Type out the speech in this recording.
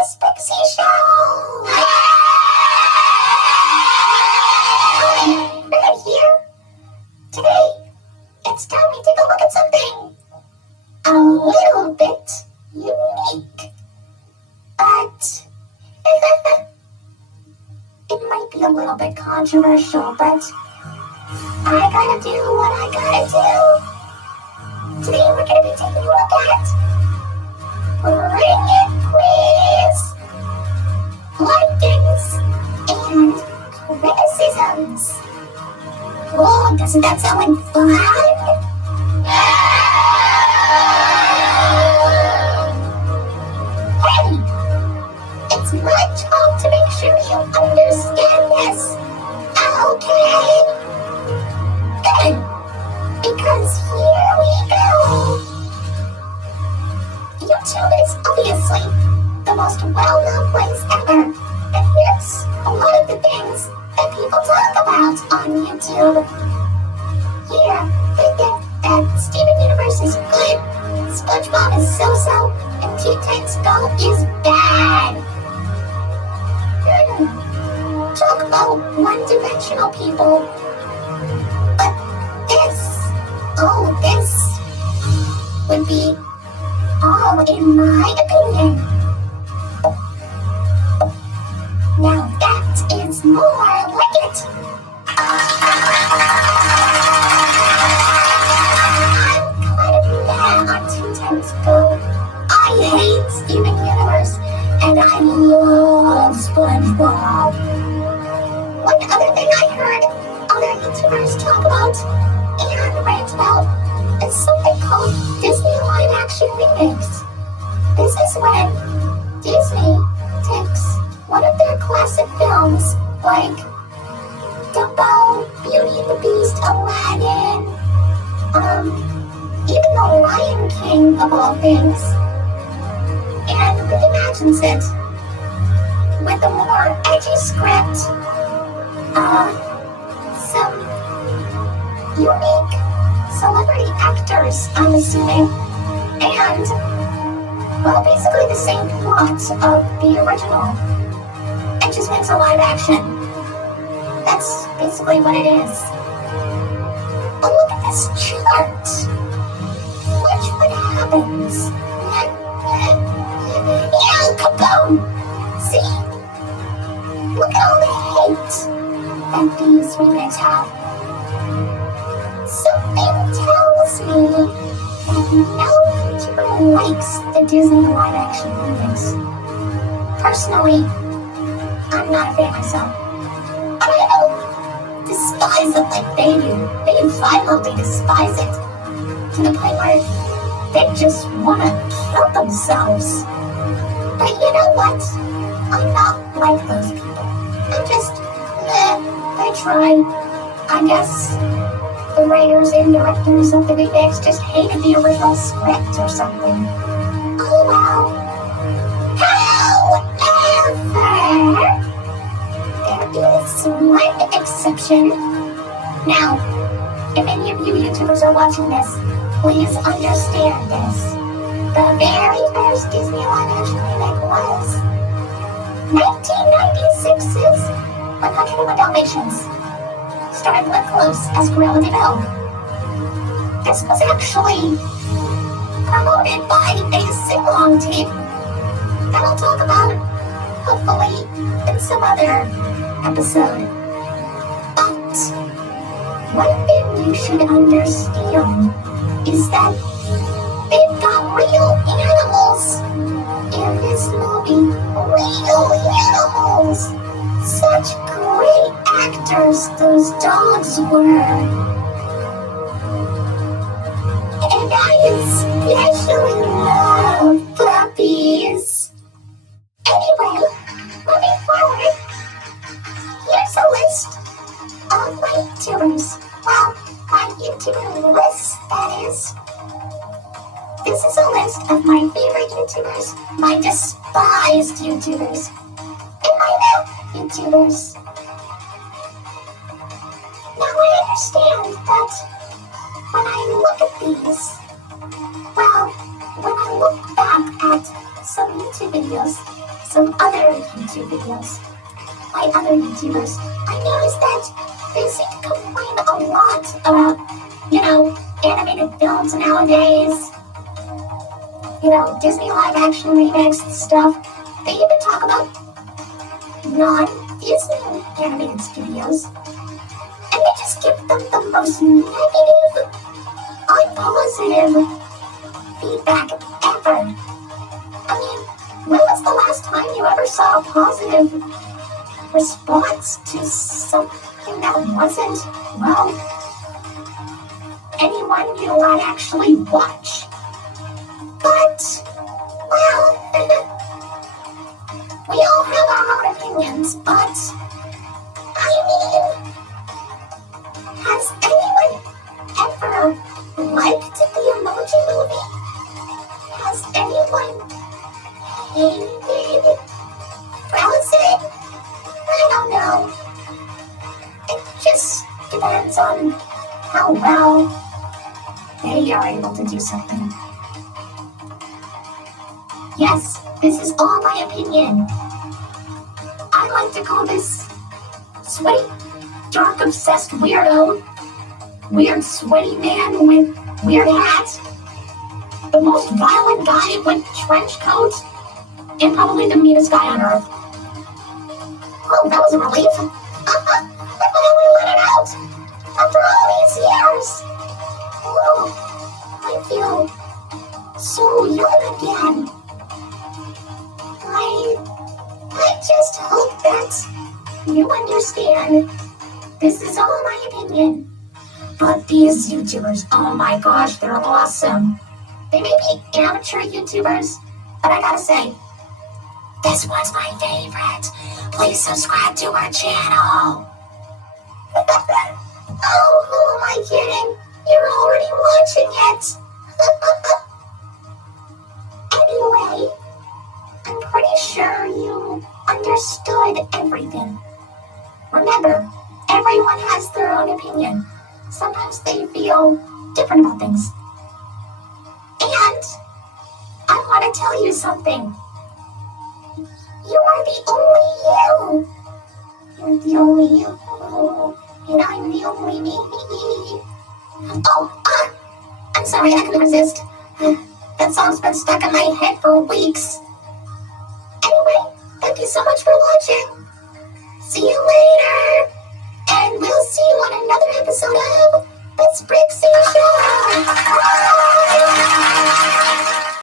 the Sprixie Show! Hi, right here. Today, it's time we take a look at something a little bit unique. But it might be a little bit controversial, but I gotta do what I gotta do. Today we're gonna be taking a look at Ring It Quiz, Lightings, and criticisms. Oh, doesn't that sound like fun? Hey, it's my job to make sure you understand this. Okay? Good. Because here we go. YouTube is obviously the most well-known place ever. And here's a lot of the things that people talk about on YouTube. Here, they think that Steven Universe is good, SpongeBob is so-so, and Teen-Titans Go is bad. Talk about one-dimensional people. But this would be all in my opinion. Now that is more like it. I'm kind of mad on Teen-Titans Go. I hate Steven Universe, and I love SpongeBob. One other thing I heard other YouTubers talk about and rant about is something called Disney live-action remakes. This is when Disney takes one of their classic films, like Dumbo, Beauty and the Beast, Aladdin, even The Lion King of all things, and reimagines it with a more edgy script, some unique celebrity actors, I'm assuming, and, well, basically the same plot of the original. It just makes a live action. That's basically what it is. But look at this chart. Watch what happens. Yeah, kaboom! See? Look at all the hate that these remakes have. Something tells me that no YouTuber likes the Disney live-action remakes. Personally, I'm not a fan myself. But I don't despise it like they do. They violently despise it to the point where they just want to kill themselves. But you know what? I'm not like those people. I'm just, they try. I guess the writers and directors of the remakes just hated the original script or something. Oh well. However, there is one exception. Now, if any of you YouTubers are watching this, please understand this. The very first Disney live-action remake was 1996's 101 Dalmatians, starring Glenn Close as Gorilla DeVille. This was actually promoted by a sing-along team that I'll talk about, hopefully, in some other episode. But one thing you should understand is that they've got real animals in this movie. Real animals. Such great actors those dogs were. And I especially love puppies. Anyway, moving forward, here's a list of my YouTubers. Well, my YouTuber list, that is. This is a list of my favorite YouTubers, my despised YouTubers, and my new YouTubers. Now I understand that when I look at these, well, when I look back at some YouTube videos, some other YouTube videos by other YouTubers, I noticed that they seem to complain a lot about, animated films nowadays. Disney live action remakes and stuff. They even talk about non-Disney animated studios. And they just give them the most negative, unpositive feedback ever. I mean, when was the last time you ever saw a positive response to something that wasn't, anyone you might actually watch? But, we all have our own opinions, but, has anyone ever liked the Emoji Movie? Has anyone hated Frozen? I don't know. It just depends on how well they are able to do something. Yes, this is all my opinion. I like to call this sweaty, dark, obsessed weirdo, weird, sweaty man with weird hat, the most violent guy with trench coat, and probably the meanest guy on earth. Oh, that was a relief. I finally let it out after all these years. Oh, I feel so young again. I just hope that you understand. This is all my opinion. But these YouTubers, oh my gosh, they're awesome. They may be amateur YouTubers, but I gotta say, this one's my favorite. Please subscribe to our channel. Oh, who am I kidding? You're already watching it. Anyway, I'm pretty sure you understood everything. Remember, everyone has their own opinion. Sometimes they feel different about things. And I want to tell you something. You are the only you. You're the only you. And I'm the only me. Oh, I'm sorry, I couldn't resist. That song's been stuck in my head for weeks. Anyway, thank you so much for watching. See you later. And we'll see you on another episode of the Sprixie Show. Bye.